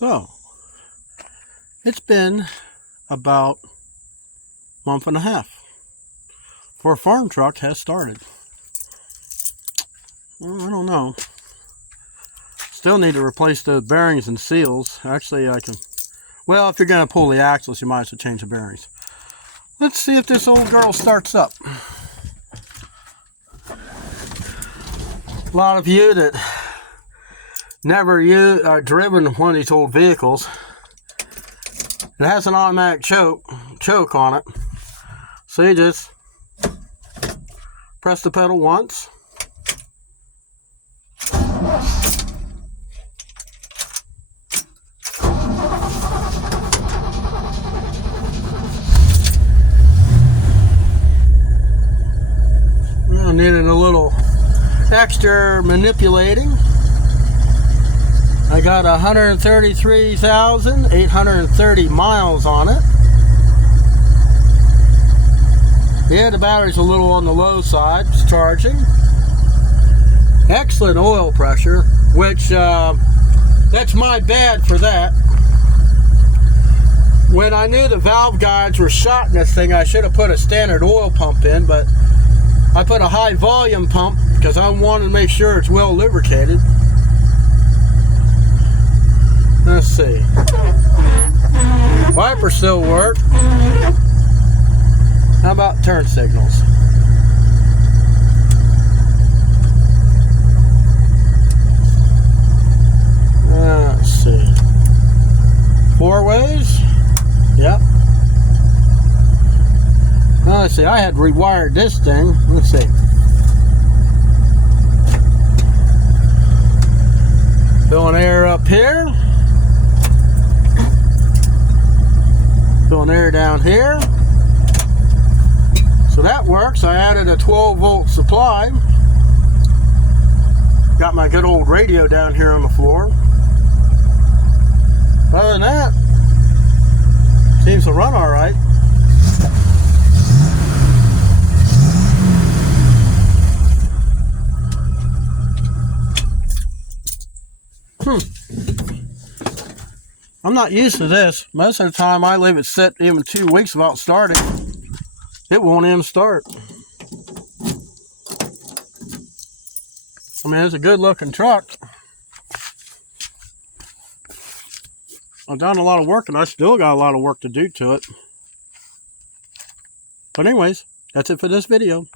So, it's been about a month and a half before a farm truck has started. Well, I don't know. Still need to replace the bearings and seals. Actually, I can... Well, if you're going to pull the axles, you might as well change the bearings. Let's see if this old girl starts up. A lot of you that never driven one of these old vehicles, it has an automatic choke on it. So you just press the pedal once. I needed a little extra manipulating. I got 133,830 miles on it. Yeah, the battery's a little on the low side. It's charging. Excellent oil pressure, which that's my bad for that. When I knew the valve guides were shot in this thing, I should have put a standard oil pump in, but I put a high volume pump because I wanted to make sure it's well lubricated. Let's see. Wipers still work. How about turn signals? Let's see. 4 ways? Yep. Now, let's see, I had rewired this thing. Let's see. Filling air up here. Filling air down here. So that works. I added a 12-volt supply. Got my good old radio down here on the floor. Other than that, seems to run all right. I'm not used to this. Most of the time I leave it sit even 2 weeks without starting. It won't even start. I mean, it's a good looking truck. I've done a lot of work and I still got a lot of work to do to it. But anyways, that's it for this video.